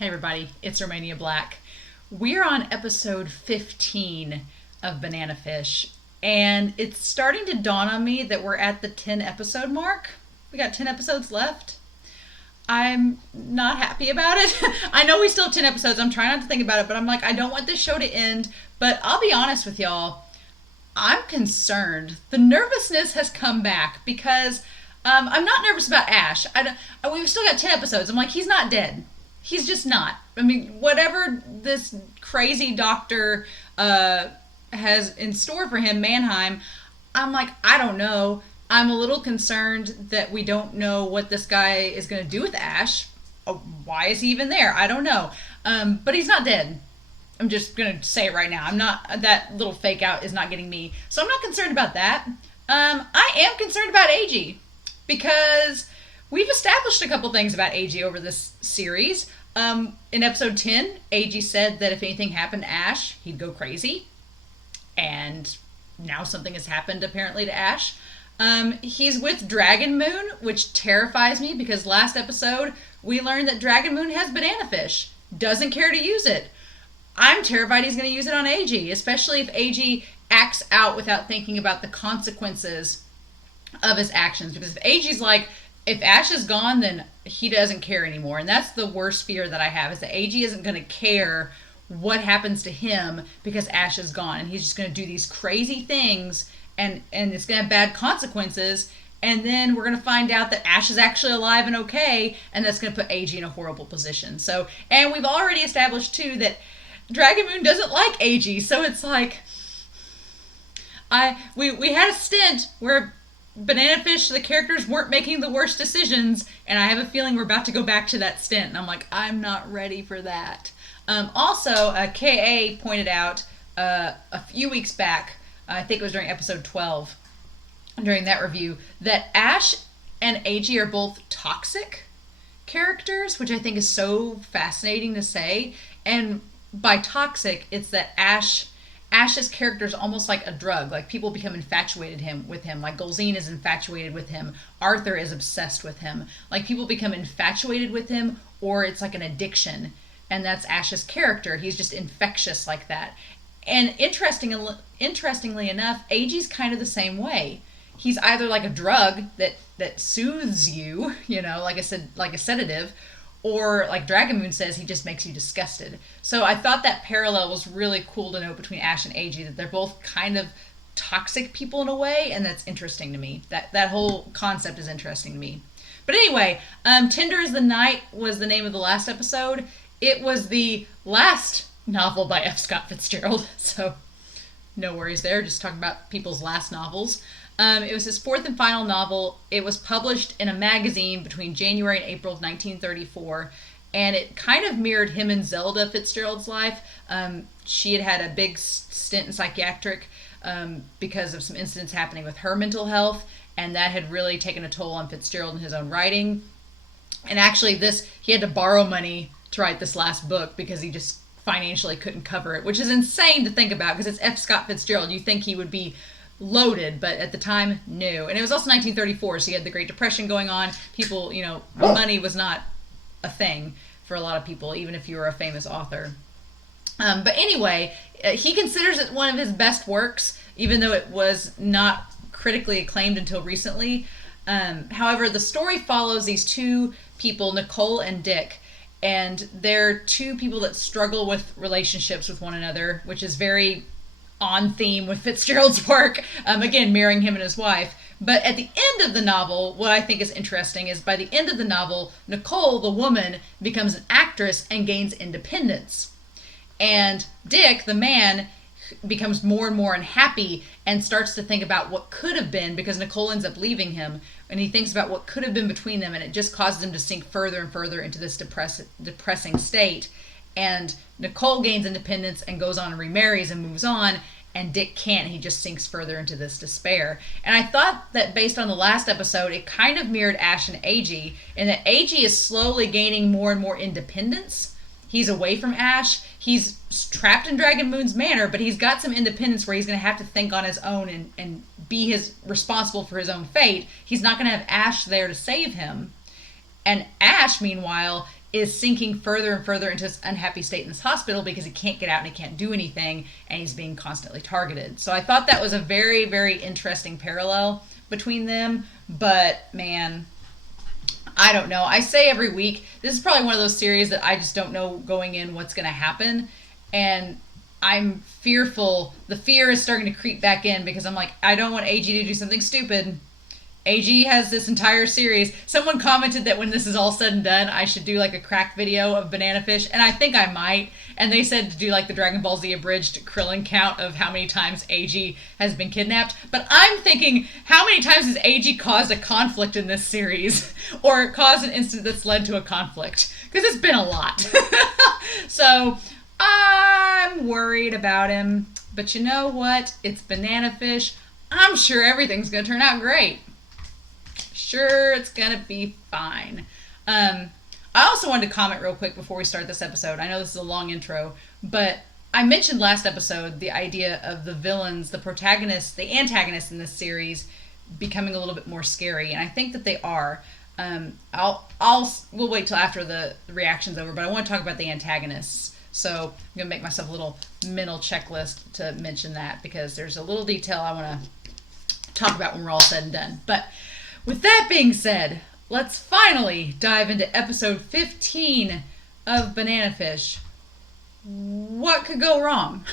Hey everybody, it's Romania Black. We're on episode 15 of Banana Fish, and it's starting to dawn on me that we're at the 10 episode mark. We got 10 episodes left. I'm not happy about it. I know we still have 10 episodes. I'm trying not to think about it, but I'm like, I don't want this show to end. But I'll be honest with y'all, I'm concerned. The nervousness has come back because I'm not nervous about Ash. We've still got 10 episodes. I'm like, he's not dead. He's just not. I mean, whatever this crazy doctor has in store for him, Mannheim, I'm like, I don't know. I'm a little concerned that we don't know what this guy is going to do with Ash. Why is he even there? I don't know. But he's not dead. I'm just going to say it right now. I'm not, that little fake out is not getting me. So I'm not concerned about that. I am concerned about Eiji because we've established a couple things about Eiji over this series. In episode 10, Eiji said that if anything happened to Ash, he'd go crazy. And now something has happened apparently to Ash. He's with Dragon Moon, which terrifies me because last episode we learned that Dragon Moon has banana fish. Doesn't care to use it. I'm terrified he's going to use it on Eiji, especially if Eiji acts out without thinking about the consequences of his actions. Because if Eiji's like, if Ash is gone, then he doesn't care anymore. And that's the worst fear that I have, is that Eiji isn't going to care what happens to him because Ash is gone. And he's just going to do these crazy things, and it's going to have bad consequences. And then we're going to find out that Ash is actually alive and okay, and that's going to put Eiji in a horrible position. So, and we've already established, too, that Dragon Moon doesn't like Eiji. So it's like, we had a stint where Banana Fish, the characters weren't making the worst decisions, and I have a feeling we're about to go back to that stint, and I'm like, I'm not ready for that. Also, K.A. pointed out a few weeks back, I think it was during episode 12, during that review, that Ash and Eiji are both toxic characters, which I think is so fascinating to say. And by toxic, it's that Ash's character is almost like a drug. Like, people become infatuated with him. Like, GOLZINE is infatuated with him. Arthur is obsessed with him. Like, people become infatuated with him, or it's like an addiction. And that's Ash's character. He's just infectious like that. And interestingly enough, Eiji's kind of the same way. He's either like a drug that soothes you, like a sedative, or like Dragon Moon says, he just makes you disgusted. So I thought that parallel was really cool to note between Ash and Eiji, that they're both kind of toxic people in a way, and that's interesting to me. That whole concept is interesting to me. But anyway, Tender is the Night was the name of the last episode. It was the last novel by F. Scott Fitzgerald, so no worries there, just talking about people's last novels. It was his fourth and final novel. It was published in a magazine between January and April of 1934, and it kind of mirrored him and Zelda Fitzgerald's life. She had a big stint in psychiatric because of some incidents happening with her mental health, and that had really taken a toll on Fitzgerald in his own writing. And actually, he had to borrow money to write this last book because he just financially couldn't cover it, which is insane to think about because it's F. Scott Fitzgerald. You think he would be loaded, but at the time, no. And it was also 1934, so you had the Great Depression going on. People, money was not a thing for a lot of people, even if you were a famous author. But anyway, he considers it one of his best works, even though it was not critically acclaimed until recently. However, the story follows these two people, Nicole and Dick, and they're two people that struggle with relationships with one another, which is very on theme with Fitzgerald's work, again, mirroring him and his wife. But at the end of the novel, what I think is interesting is by the end of the novel, Nicole, the woman, becomes an actress and gains independence. And Dick, the man, becomes more and more unhappy and starts to think about what could have been, because Nicole ends up leaving him, and he thinks about what could have been between them, and it just causes him to sink further and further into this depressing state. And Nicole gains independence and goes on and remarries and moves on, and Dick can't. He just sinks further into this despair. And I thought that based on the last episode, it kind of mirrored Ash and Eiji, in that Eiji is slowly gaining more and more independence. He's away from Ash. He's trapped in Dragon Moon's manor, but he's got some independence where he's going to have to think on his own and be responsible for his own fate. He's not going to have Ash there to save him. And Ash, meanwhile, is sinking further and further into this unhappy state in this hospital because he can't get out and he can't do anything, and he's being constantly targeted. So I thought that was a very, very interesting parallel between them. But man, I don't know. I say every week, this is probably one of those series that I just don't know going in what's going to happen. And I'm fearful. The fear is starting to creep back in because I'm like, I don't want Eiji to do something stupid. Eiji has this entire series. Someone commented that when this is all said and done, I should do like a cracked video of Banana Fish, and I think I might. And they said to do like the Dragon Ball Z abridged Krillin count of how many times Eiji has been kidnapped. But I'm thinking, how many times has Eiji caused a conflict in this series? Or caused an incident that's led to a conflict? Because it's been a lot. So I'm worried about him. But you know what? It's Banana Fish. I'm sure everything's going to turn out great. Sure, it's gonna be fine. I also wanted to comment real quick before we start this episode. I know this is a long intro, but I mentioned last episode the idea of the villains, the protagonists, the antagonists in this series becoming a little bit more scary, and I think that they are. We'll wait till after the reaction's over, but I want to talk about the antagonists. So I'm gonna make myself a little mental checklist to mention that because there's a little detail I want to talk about when we're all said and done. But with that being said, let's finally dive into episode 15 of Banana Fish. What could go wrong?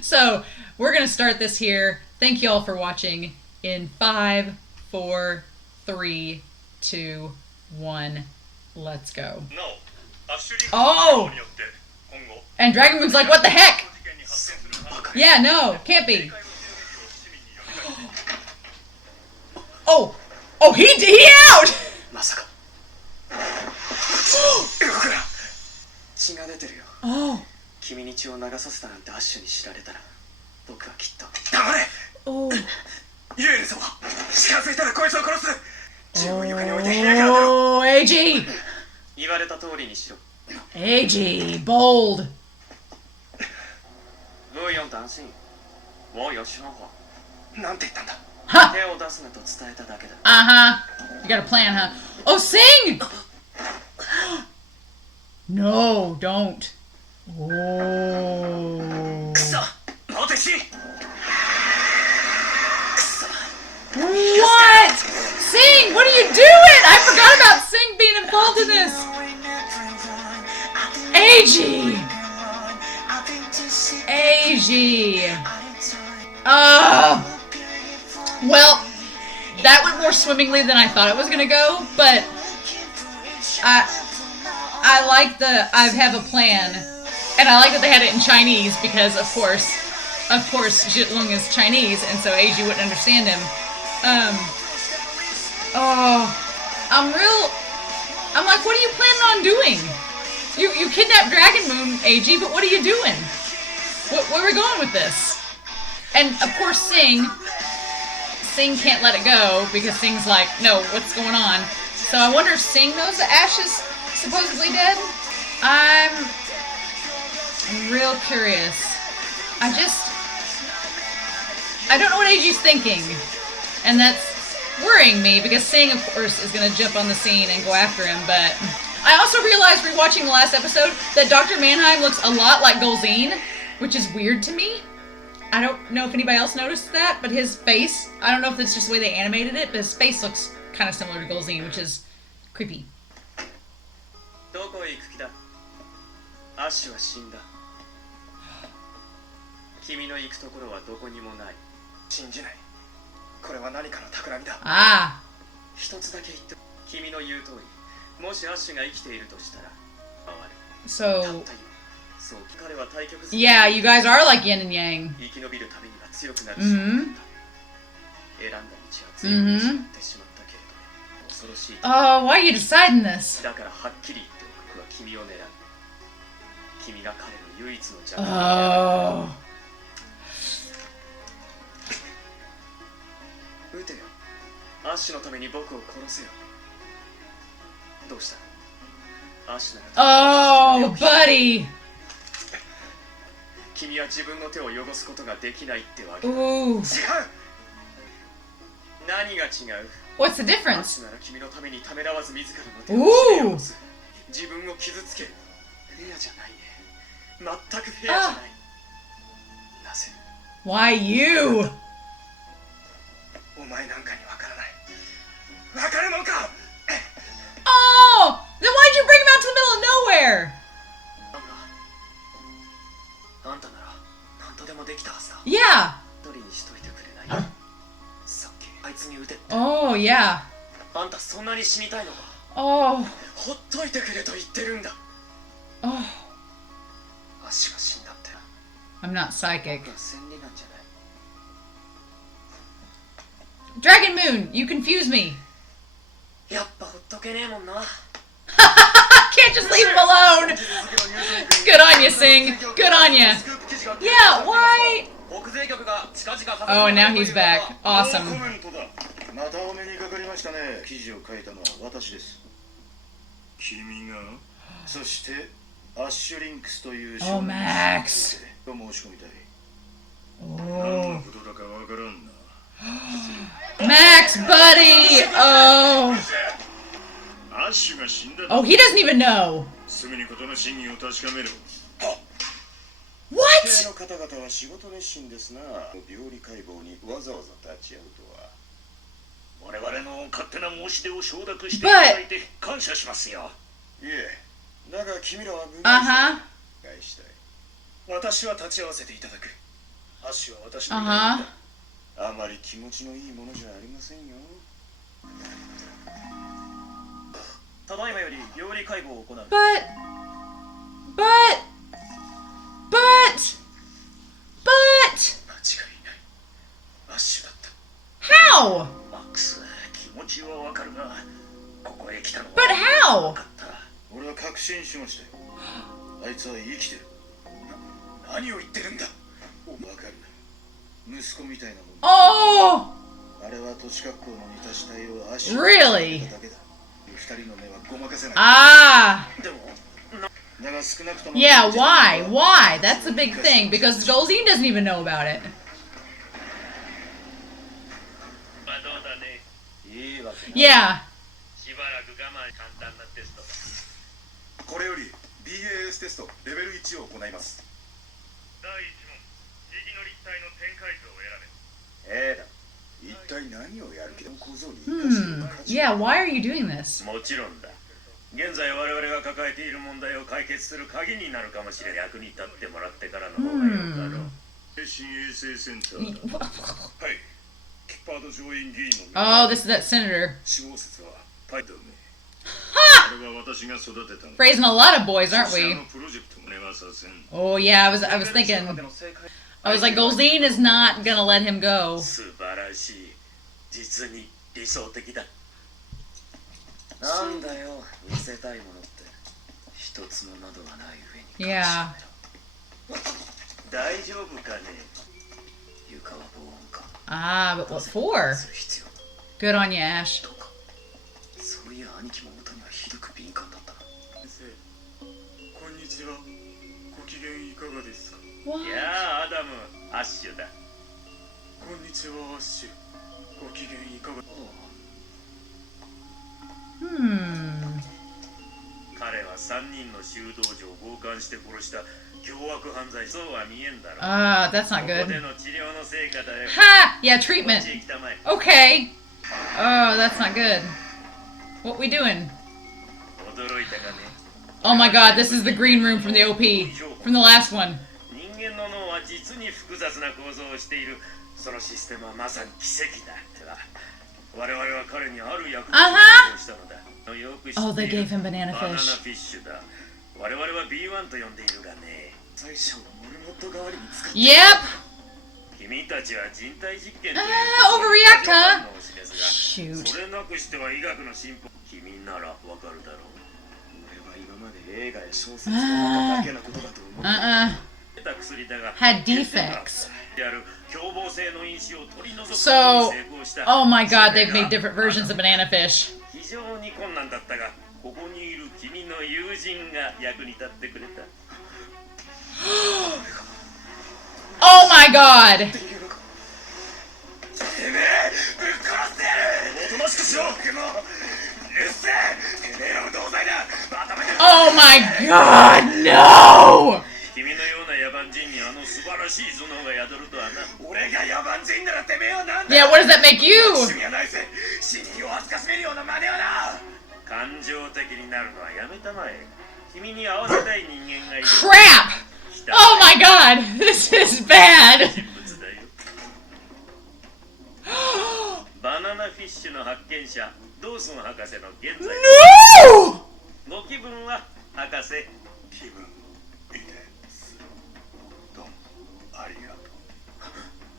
So, we're going to start this here. Thank you all for watching in 5, 4, 3, 2, 1. Let's go. Oh! And Dragon Moon's like, what the heck? Yeah, no, can't be. Oh, he out! Oh. Oh, Eiji! Eiji, bold. Huh. You got a plan, huh? Oh, sing! No, don't. Oh. What? Sing! What are you doing? I forgot about Sing being involved in this. Eiji. Well, that went more swimmingly than I thought it was gonna go, but I like I have a plan, and I like that they had it in Chinese because of course, Jitlung is Chinese, and so Eiji wouldn't understand him. I'm like, what are you planning on doing? You kidnapped Dragon Moon, Eiji, but what are you doing? Where are we going with this? And of course, Sing can't let it go because Sing's like, no, what's going on? So I wonder if Sing knows that Ash is supposedly dead? I'm real curious. I don't know what Eiji's thinking. And that's worrying me because Sing, of course, is going to jump on the scene and go after him. But I also realized rewatching the last episode that Dr. Mannheim looks a lot like Golzine, which is weird to me. I don't know if anybody else noticed that, but his face, I don't know if it's just the way they animated it, but his face looks kind of similar to Golzine, which is creepy. Ah. So, yeah, you guys are like yin and yang. Oh, why are you deciding this? Oh. Oh, buddy. Ooh. What's the difference? Ooh. 自分を傷つける。フェアじゃないね。全くフェアじゃない。なぜ Why you? お前なんかにわからない。わかるのか。 Oh! Then why'd you bring him out to the middle of nowhere? あんたなら何とでもできたはずだ。Yeah. 一人にしといてくれない？さっきあいつに撃てって。 Oh, yeah. あんたそんなに死にたいのか。 Oh. ほっといてくれと言ってるんだ。 Oh. 足が死んだって。 I'm not psychic. 戦利なんじゃない？ Dragon Moon, you confuse me. やっぱほっとけねえもんな。 Can't just leave him alone. Good on you, Sing. Good on you. Yeah, why? Oh, and now he's back. Awesome. またお目にかかりましたね。記事を書いたのは私です。君が？そしてアッシュリンクスという Oh, Max. と申し込みたい。 Oh. ことだかわからんな。 Max, buddy. Oh. アッシュが死んだ。 Oh, he doesn't even know. すぐにことの真偽を確かめろ。 What? の方々は仕事熱心ですな。病理解剖にわざわざ立ち会うとは。我々の勝手な申し出を承諾していただいて感謝しますよ。いえ、だが君らは部外者。返したい。私は立ち会わせていただく。アッシュは私の。あまり気持ちのいいものじゃありませんよ。ただいまより病理解剖を行う。But. 間違いない。アッシュだった。 How? マックス、気持ちはわかるが、ここへ来たのは。 But how? 俺は確信しましたよ。あいつは生きてる。何を言ってるんだ。わかる。息子みたいなもん。 Oh! あれは都市格好の似た死体を足 Really? だけだ。二人の目はごまかせない。Ah! でも Yeah, why? Why? That's the big thing, because Golzine doesn't even know about it. いいわけ。 Yeah. しばらく我慢。簡単なテストだ。これより BAS テストレベル1を行います。第1問、右の立体の展開図を選べ。だ。一体何をやるけど小僧に Yeah, why are you doing this? もちろんだ。現在我々が抱えている問題を解決する鍵になるかもしれない。役に立ってもらってからの方がよかろう。精神衛生センター。はい。キッパード上院議員の。 Oh, this is that senator. 死亡説はタイトルね。 Ha! これは私が育てたの。 Raising a lot of boys, aren't we? プロジェクトもねはさせん。 Oh yeah, I was thinking. I was like, Golzine is not gonna let him go. 素晴らしい。実に理想的だ。なんだよ、見せたいものって一つも窓がない上に。 Yeah. 大丈夫かね。床は防音か。 Ah, but what for? する必要 Good on you, Ash. とか。そういや兄貴も音にはひどく敏感だったな。先生、こんにちは。ご機嫌いかがですか。いやあ、アダム、アッシュだ。こんにちは、アッシュ。ご機嫌いかが。彼は3人の修道女を強姦して殺した凶悪犯罪。そうは見えんだろう。That's not ここ good. での治療の成果だよ。 Ha! Yeah, こっちへ treatment. 来たまえ。 Okay. Oh, that's not good. What we doing? 驚いたかね。 Oh my god, this is the green room from the OP. From the last one. 人間の脳は実に複雑な構造をしている。そのシステムはまさに奇跡だ。我々は彼にある役割をしたのだ。よく知っている Oh, they gave him banana バナナ fish. フィッシュだ。我々は B1 と呼んでいるがね。最初のモルモット代わりに使って。 Yep. 君たちは人体実験という overreact, huh? のを示すが、 Shoot. それなくしては医学の進歩。君ならわかるだろう。俺は今まで映画や小説の中だけのことだと思って。 Uh-uh. 得た薬だが Had defects. である凶暴性の因子を取り除くことに So, 成功した。 oh my god, they've made different versions of banana fish. 非常に困難だったが、ここにいる君の友人が役に立ってくれた。Oh my god. てめえ、ぶっ殺してやる。おとなしくしろ。うっせえ。てめえらの同罪だ。頭で。Oh Oh my god, no! 君のような野蛮人にあの素晴らしい頭脳が宿るとはな。俺が野蛮人ならてめえはなんだ。 Yeah, what does that make you? 趣味はないぜ。死人を恥ずかしめるような真似はな。感情的になるのはやめたまえ。君に合わせたい人間がいる。 Crap! Oh my god, this is bad! バナナフィッシュの発見者、ドーソン博士の現在。No! ご気分は博士。気分いいですどうもありが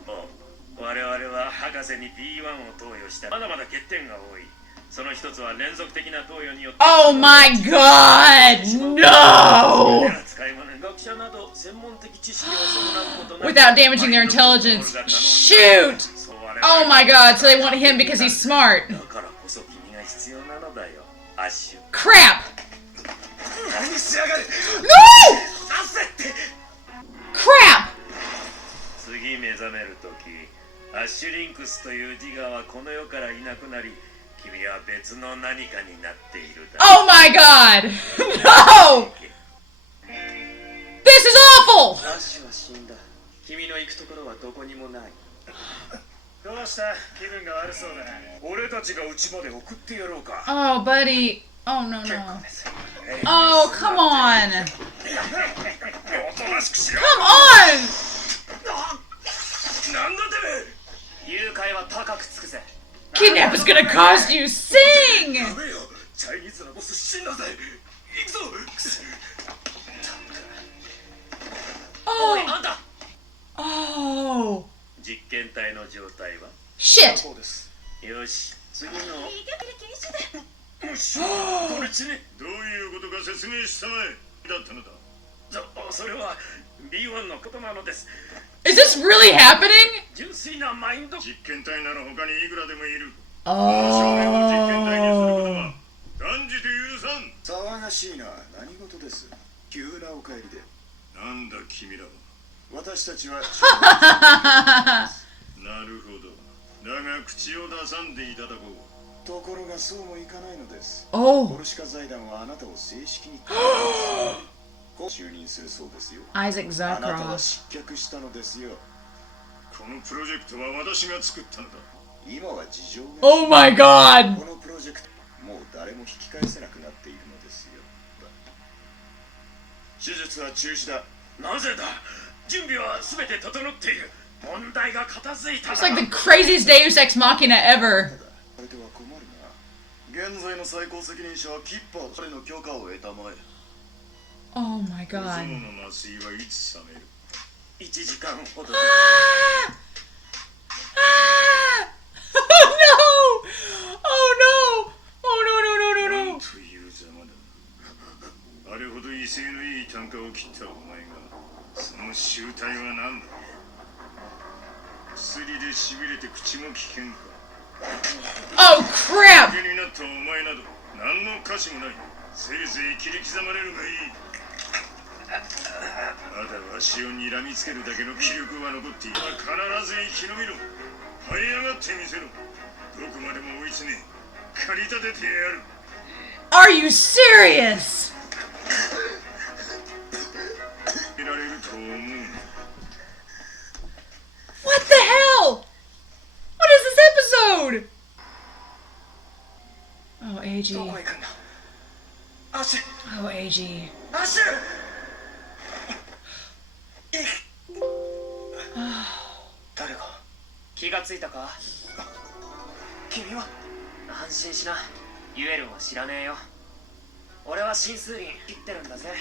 とう。我々は博士に B1 を投与した。まだまだ欠点が多い。その一つは連続的な投与によって。 Oh my god! No! 使い物学者など専門的知識を損なうことなく Without damaging their intelligence. Shoot! Oh my god, so they want him because he's smart. だからこそ君が必要なのだよ、アッシュ。 Crap! 何しやがる。 No! 焦って。 Crap! 次目覚めるとき、アッシュリンクスという自我はこの世からいなくなり、君は別の何かになっているだ。 Oh my god! No! This is awful! アッシュは死んだ。君の行くところはどこにもない。どうした気分が悪そうだな。俺たちが家まで送ってやろうか。 Oh, buddy. Oh, no, 結 no. 構です。 Oh, come on. おとなしくしろ。 Come on! なんだてめえ。誘拐は高くつくぜ。 Kidnap is gonna cost you. Sing! ダメよ。チャイニーズのボス死んだぜ。行くぞ。おい、 Oh. あんた。 Oh. 実験体の状態は。 Shit. そうです。よし、次の。よし、これちね。どういうことか説明したまえ。だったのだ。それは B1 のことなのです。 Is this really happening? 純粋なマインド。実験体なら他にいくらでもいる。 Oh. 少年を実験体にすることは断じて許さん。騒がしいな何事です急なお帰りでなんだ君らは。私たちはなるほど。だが口を出さんでいただこう。ところがそうもいかないのです Oh. コルシカ財団はあなたを正式に就任するそうですよ Isaac あなたは Zakroff. 失脚したのですよこのプロジェクトは私が作ったのだ。今は事情が Oh my god. このプロジェクトもう誰も引き返せなくなっているのですよ手術は中止だなぜだ。準備は全て整っている。問題が片付いた。 It's like the craziest Deus Ex Machina ever. それでは困るな現在の最高責任者はキッパー彼の許可を得たまえ Oh my ゾ god. の麻酔はいつ冷める。1時間ほどで。 Ah! Ah! Oh no! Oh no! Oh no no no no なん no! というざまだ。あれほど威勢のいい単価を切ったお前がその集体は何だ。薬でしびれて口も危険か。 Oh crap! になったお前など何の価値もない。せいぜい切り刻まれるがいい。まだわしを睨みつけるだけの気力は残っている。必ず生き延びろ。這い上がってみせろ。どこまでも追い詰め駆り立ててやる。 Are you serious? 得られると思う。 What the hell? What is this episode? Oh, ど Eiji. こ行くんだ。アッシュ。 Oh, Eiji. アッシュ。誰が。気がついたか。君は。安心しな。ユエルンは知らねえよ。俺は新数輪切ってるんだぜ。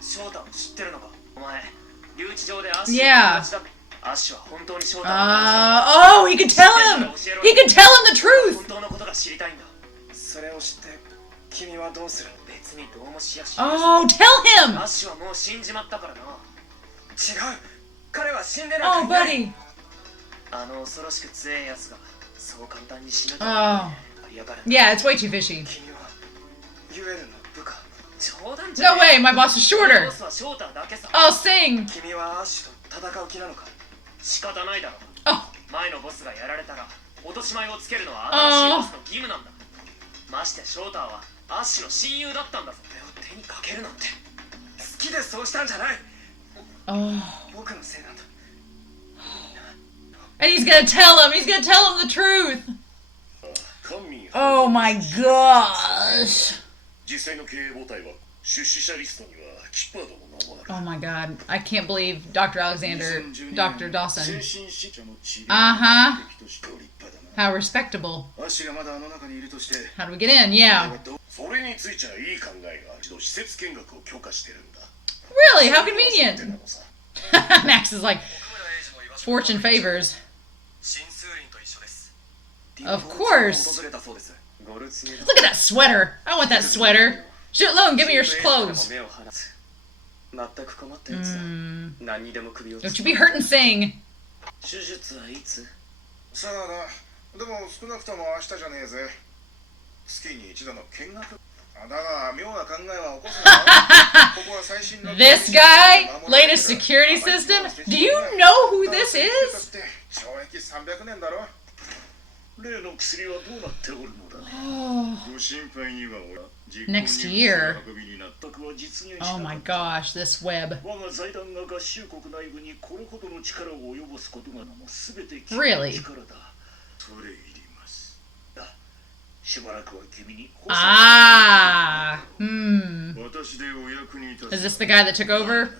翔太を知ってるのか。お前留置場でアッシュ Yeah. アッシュは本当に翔太を殺した Oh, he could tell him. He could tell him the truth. 本当のことが知りたいんだ。それを知って君はどうする。別にどうもしやしない。 Oh, tell ア him. ッシュはもう死んじまったからな。違う。彼は死んで Oh, なんかいない。 buddy. あの恐ろしく強いやつがそう簡単に死ぬと Oh. はやばれ。 Yeah, it's way too fishy. 君はユエルの部下。冗談じゃ No ねえ。 way, my boss is ボ shorter. スは翔太だけさ。 I'll sing. 君はアッシュと戦う気なのか。仕方ないだろう。 Oh, 前のボスがやられたら落とし前をつけるのは新しいボスの義務なんだ。まして翔太はアッシュの親友だったんだぞ。これを手にかけるなんて好きでそうしたんじゃない。 Oh. 僕のせいなんだ。 And he's gonna tell him the truth. Oh my gosh. 実際の経営母体は出資者リストにはキッパードの名もある。 Oh my god. I can't believe Dr. Alexander, Dr. Dawson. 精神失調の治療 Uh-huh. として立派だな。 How respectable. アッシュがまだあの中にいるとして、 How do we get in? Yeah. それについちゃいい考えが一度施設見学を許可してるんだ。 Really? How convenient. Max is like, fortune favors. 新数輪と一緒です。 Of course. 訪れたそうです。ゴルツィネ Look at that sweater. I want that sweater. Shoot, Loan, give me your clothes. 目を離す。全く困ったやつだ。何にでも首を Don't you be hurt and sing. 手術はいつ？さあな、でも少なくとも明日じゃねえぜ。月に一度の見学。だが妙な考えは起こすな。ここは最新の This guy, latest security system. Do you know who this is? 懲役300年だろ。例の薬はどうなっておるのだ。 Oh, ご心配には俺は Next year. 運びになったくは実現し oh な my かった。 gosh, this web. 我が財団が合衆国内部にこれほどの力を及ぼすことがもう全て Really? 力だ。それ入ります。だ。しばらくは君に Ah, hmm. 私でお役に立つ Is this the guy that took over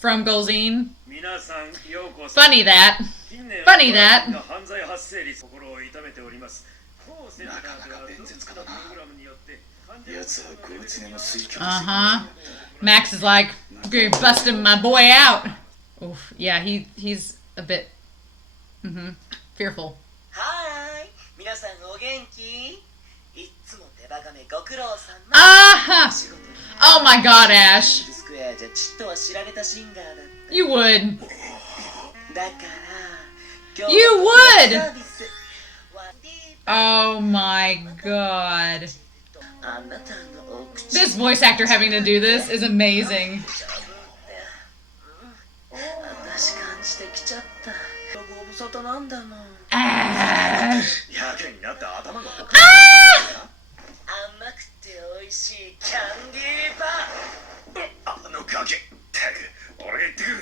from Golzine? 皆さんようこそ。 Funny that. 近年 Funny that. 犯罪発生率心を痛めております。なかなか弁舌家だな。プログラムによって奴はゴルツネの推挙 Uh-huh. Max is like, you're busting my boy out. Oof, yeah, he's a bit fearful. はーい、皆さんお元気？いっつも手羽亀ご苦労さん。 Ah! Oh my god, Ash. スクエアじゃちっとは知られたシンガーだった。 You would. だから今日 You は would! サービス。ワンディー Oh my god. あなたのお口 This voice actor having to do this is amazing. 私感じてきちゃった。ご無沙汰なんだもん。 Ash. やけになった頭がほか甘くて美味しいキャンディーバー。あのガキタグ俺が行ってくる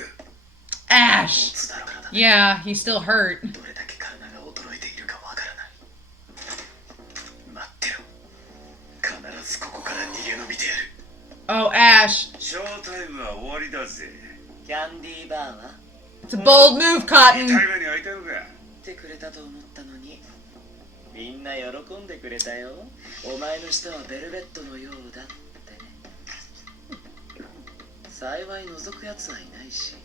Ash. つだろからだ Yeah, he's still hurt. どれだけ体が衰えているかわからない待ってろ必ずここから逃げ延びてやる Oh, Ash. ショータイムは終わりだぜキャンディーバーは It's a bold move, タイ Cotton. ムに会いたいのか来てくれたと思ったのにみんな喜んでくれたよ。お前の舌はベルベットのようだってね。幸い覗くやつはいないし、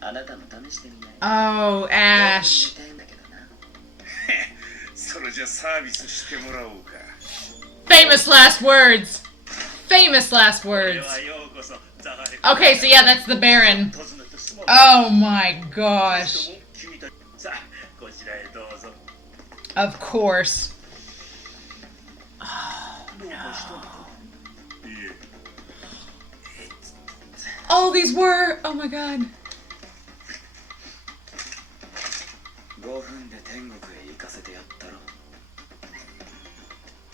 あなたも試してみない？ Oh, Ash. 見たいんだけどな。それじゃサービスしてもらおうか Famous last words. Famous last words. はようこそザハレ Okay, so yeah, that's the Baron. 訪ねてすまん Oh my gosh. 君たちさあこちらへどうぞ。 Of course. どうかしたのかいえ Oh, these were. Oh my god. 5分で天国へ行かせてやったろ。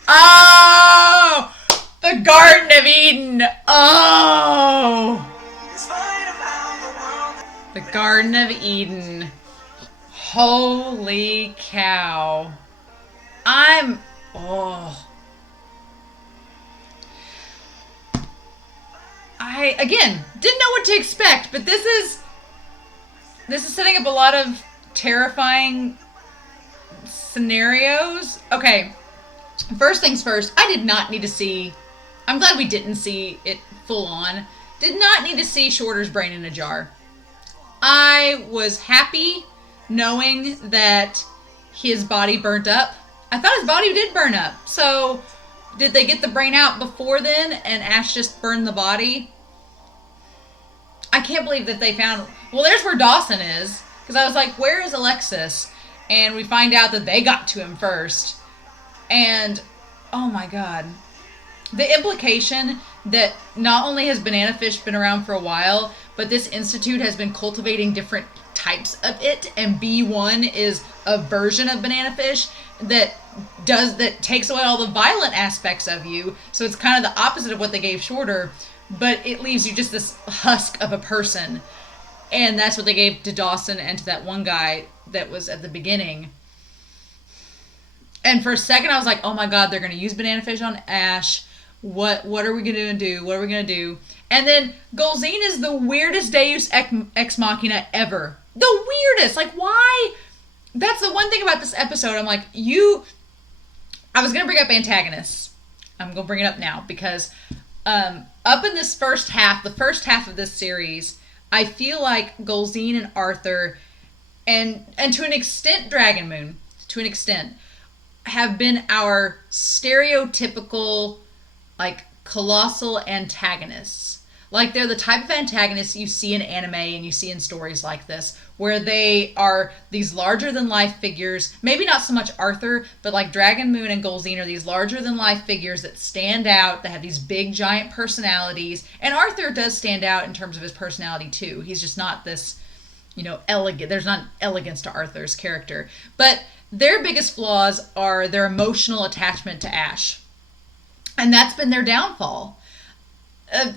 Oh! The Garden of Eden. Oh! The Garden of Eden. Holy cow. Oh. I, again, didn't know what to expect, but this is setting up a lot of terrifying scenarios. Okay. First things first, I did not need to see... I'm glad we didn't see it full on. Did not need to see Shorter's brain in a jar. I was happy knowing that his body burnt up. I thought his body did burn up. So, did they get the brain out before then and Ash just burned the body? I can't believe that they found... Well, there's where Dawson is. Because I was like, where is Alexis? And we find out that they got to him first. And, oh my god. The implication that not only has Banana Fish been around for a while, but this institute has been cultivating different types of it, and B1 is a version of Banana Fish that takes away all the violent aspects of you. So it's kind of the opposite of what they gave Shorter, but it leaves you just this husk of a person. And that's what they gave to Dawson and to that one guy that was at the beginning. And for a second I was like, oh my god, they're going to use Banana Fish on Ash. What are we going to do? What are we going to do? And then Golzine is the weirdest Deus Ex Machina ever. The weirdest. Like, why? That's the one thing about this episode. I'm like, I was going to bring up antagonists. I'm going to bring it up now because up in this first half, the first half of this series, I feel like Golzine and Arthur, and to an extent Dragon Moon, to an extent, have been our stereotypical, like, colossal antagonists. Like, they're the type of antagonists you see in anime and you see in stories like this, where they are these larger-than-life figures. Maybe not so much Arthur, but like Dragon Moon and Golzine are these larger-than-life figures that stand out, that have these big, giant personalities. And Arthur does stand out in terms of his personality, too. He's just not this, elegant. There's not elegance to Arthur's character. But their biggest flaws are their emotional attachment to Ash. And that's been their downfall.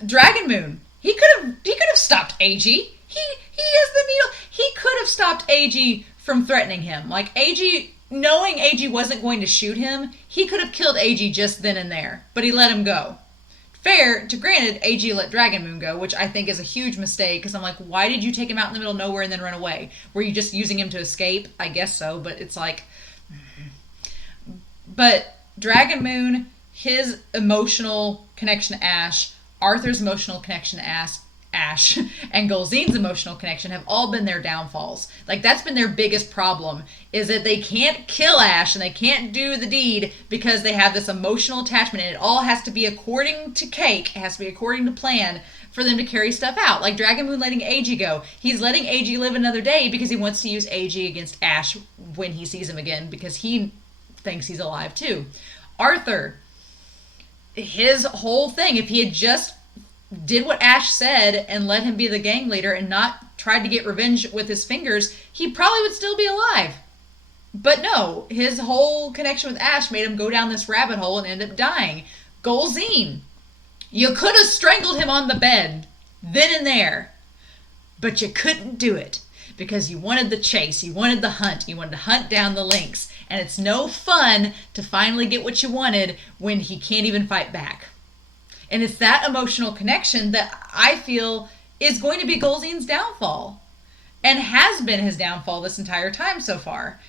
Dragon Moon, he could have stopped Eiji. He has the needle. He could have stopped Eiji from threatening him. Like, Eiji, knowing Eiji wasn't going to shoot him, he could have killed Eiji just then and there. But he let him go. Granted, Eiji let Dragon Moon go, which I think is a huge mistake, because I'm like, why did you take him out in the middle of nowhere and then run away? Were you just using him to escape? I guess so, but it's like... But Dragon Moon, his emotional connection to Ash, Arthur's emotional connection to Ash, and Golzine's emotional connection have all been their downfalls. Like, that's been their biggest problem, is that they can't kill Ash and they can't do the deed because they have this emotional attachment, and it all has to be according to Cake. It has to be according to plan for them to carry stuff out. Like Dragon Moon letting Eiji go. He's letting Eiji live another day because he wants to use Eiji against Ash when he sees him again, because he thinks he's alive too. Arthur, his whole thing, if he had just did what Ash said and let him be the gang leader and not tried to get revenge with his fingers, he probably would still be alive. But no, his whole connection with Ash made him go down this rabbit hole and end up dying. Golzine, you could have strangled him on the bed then and there, but you couldn't do it because you wanted the chase, you wanted the hunt, you wanted to hunt down the lynx, and it's no fun to finally get what you wanted when he can't even fight back. And it's that emotional connection that I feel is going to be Golzine's downfall, and has been his downfall this entire time so far.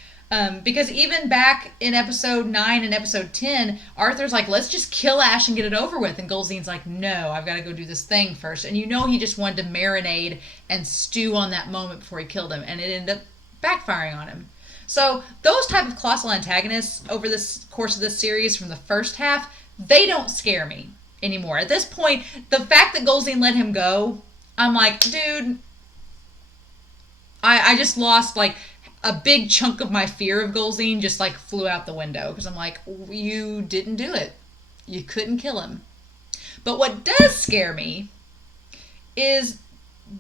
Because even back in episode 9 and episode 10, Arthur's like, let's just kill Ash and get it over with. And Golzine's like, no, I've got to go do this thing first. And he just wanted to marinate and stew on that moment before he killed him. And it ended up backfiring on him. So those type of colossal antagonists over this course of this series from the first half, they don't scare me anymore. At this point, the fact that Golzine let him go, I'm like, dude, I just lost, like, a big chunk of my fear of Golzine just, like, flew out the window. Because I'm like, you didn't do it. You couldn't kill him. But what does scare me is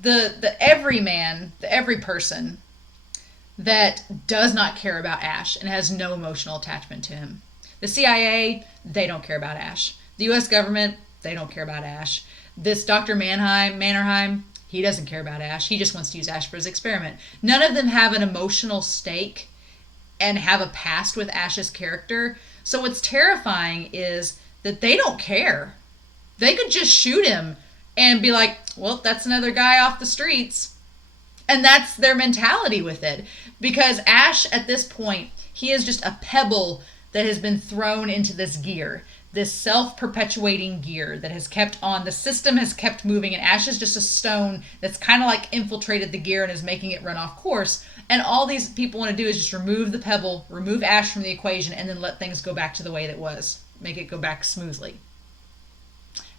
the everyman, the every person that does not care about Ash and has no emotional attachment to him. The CIA, they don't care about Ash. The U.S. government, they don't care about Ash. This Dr. Mannerheim, he doesn't care about Ash. He just wants to use Ash for his experiment. None of them have an emotional stake and have a past with Ash's character. So what's terrifying is that they don't care. They could just shoot him and be like, well, that's another guy off the streets. And that's their mentality with it. Because Ash, at this point, he is just a pebble that has been thrown into this gear. This self-perpetuating gear that has kept on. The system has kept moving, and Ash is just a stone that's kind of like infiltrated the gear and is making it run off course. And all these people want to do is just remove the pebble, remove Ash from the equation, and then let things go back to the way that was. Make it go back smoothly.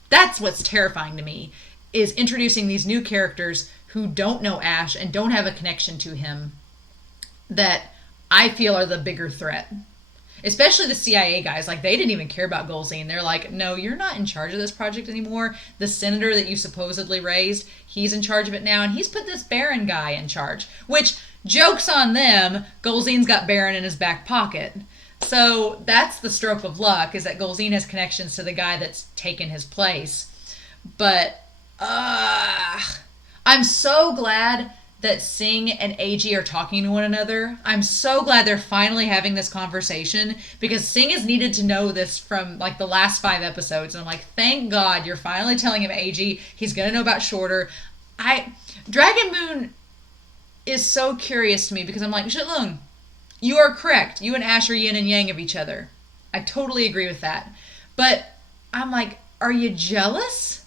That's what's terrifying to me, is introducing these new characters who don't know Ash and don't have a connection to him that I feel are the bigger threat. especially the CIA guys. Like, they didn't even care about Golzine. They're like, no, you're not in charge of this project anymore. The senator that you supposedly raised, he's in charge of it now, and he's put this Baron guy in charge. Which, joke's on them, Golzine's got Baron in his back pocket. So that's the stroke of luck, is that Golzine has connections to the guy that's taken his place. But, I'm so glad that Singh and Eiji are talking to one another. I'm so glad they're finally having this conversation, because Singh has needed to know this from like the last 5 episodes. And I'm like, thank God you're finally telling him, Eiji. He's going to know about Shorter. Dragon Moon is so curious to me, because I'm like, Shitlung, you are correct. You and Ash are yin and yang of each other. I totally agree with that. But I'm like, are you jealous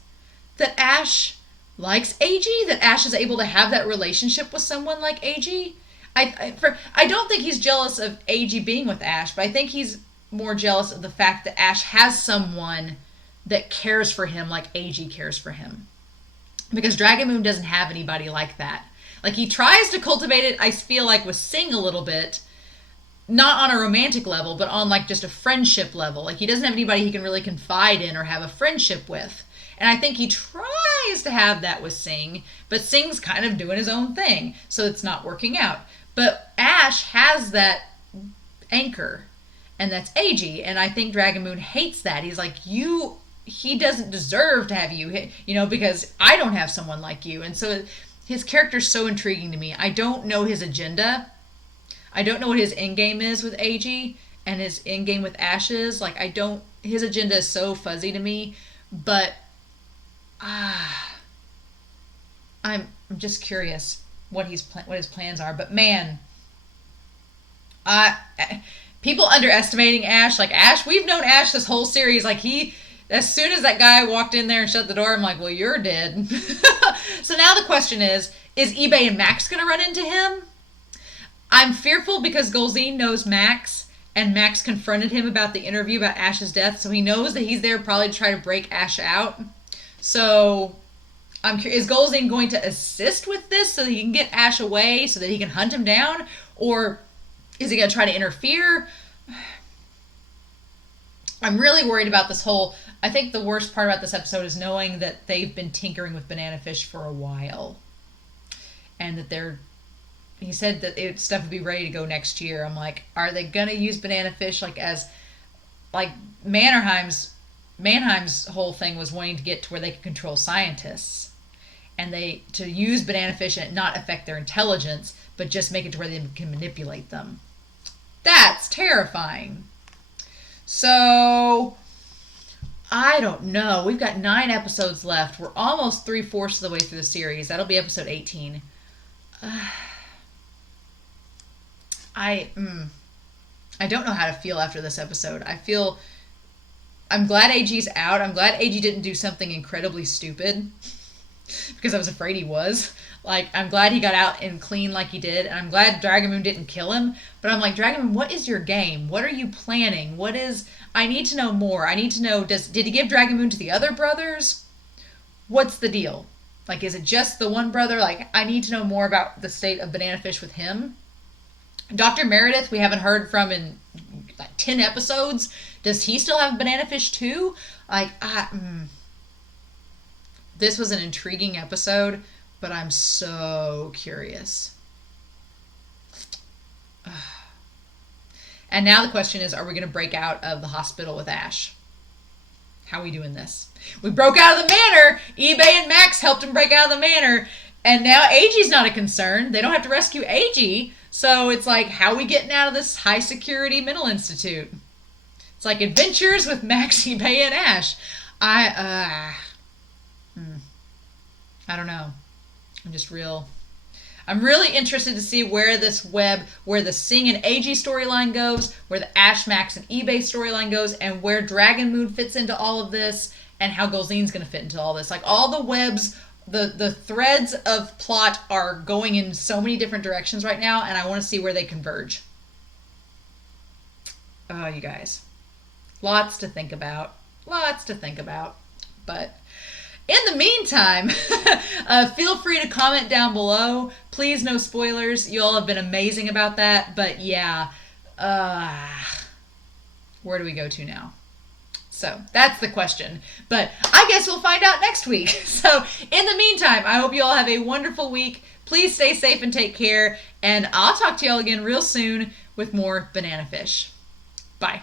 that Ash likes Eiji? That Ash is able to have that relationship with someone like Eiji? I don't think he's jealous of Eiji being with Ash, but I think he's more jealous of the fact that Ash has someone that cares for him like Eiji cares for him. Because Dragon Moon doesn't have anybody like that. Like, he tries to cultivate it, I feel like, with Singh a little bit. Not on a romantic level, but on like just a friendship level. Like, he doesn't have anybody he can really confide in or have a friendship with. And I think he tries to have that with Singh, but Singh's kind of doing his own thing, so it's not working out. But Ash has that anchor, and that's Eiji, and I think Dragon Moon hates that. He's like, he doesn't deserve to have you, because I don't have someone like you. And so his character's so intriguing to me. I don't know his agenda. I don't know what his endgame is with Eiji, and his endgame with Ash is. Like, his agenda is so fuzzy to me, but I'm just curious what his plans are. But man, people underestimating Ash. Like, Ash, we've known Ash this whole series. Like, as soon as that guy walked in there and shut the door, I'm like, well, you're dead. So now the question is eBay and Max gonna run into him? I'm fearful, because Golzine knows Max, and Max confronted him about the interview about Ash's death, so he knows that he's there probably to try to break Ash out. So, I'm curious, is Golzine going to assist with this so that he can get Ash away, so that he can hunt him down? Or is he going to try to interfere? I'm really worried about this whole... I think the worst part about this episode is knowing that they've been tinkering with Banana Fish for a while. And that he said that stuff would be ready to go next year. I'm like, are they going to use Banana Fish as... Like, Mannheim's whole thing was wanting to get to where they could control scientists, and to use Banana Fish and not affect their intelligence, but just make it to where they can manipulate them. That's terrifying. So, I don't know. We've got 9 episodes left. We're almost 3/4 of the way through the series. That'll be episode 18. I don't know how to feel after this episode. I'm glad Eiji's out. I'm glad Eiji didn't do something incredibly stupid, because I was afraid he was. Like, I'm glad he got out and clean like he did, and I'm glad Dragon Moon didn't kill him. But I'm like, Dragon Moon, what is your game? What are you planning? I need to know more. I need to know, did he give Dragon Moon to the other brothers? What's the deal? Like, is it just the one brother? Like, I need to know more about the state of Banana Fish with him. Dr. Meredith, we haven't heard from in like 10 episodes. Does he still have Banana Fish too? Like, this was an intriguing episode, but I'm so curious. And now the question is, are we going to break out of the hospital with Ash? How are we doing this? We broke out of the manor. eBay and Max helped him break out of the manor. And now Eiji's not a concern. They don't have to rescue Eiji. So it's like, how are we getting out of this high security mental institute? It's like adventures with Max, eBay, and Ash. I don't know. I'm really interested to see where the Singh and Eiji storyline goes, where the Ash, Max, and eBay storyline goes, and where Dragon Moon fits into all of this, and how Golzine's going to fit into all this. Like, all the webs, the threads of plot are going in so many different directions right now, and I want to see where they converge. Oh, you guys. Lots to think about. But in the meantime, feel free to comment down below. Please, no spoilers. You all have been amazing about that. But yeah, Where do we go to now? So that's the question. But I guess we'll find out next week. So in the meantime, I hope you all have a wonderful week. Please stay safe and take care. And I'll talk to y'all again real soon with more Banana Fish. Bye.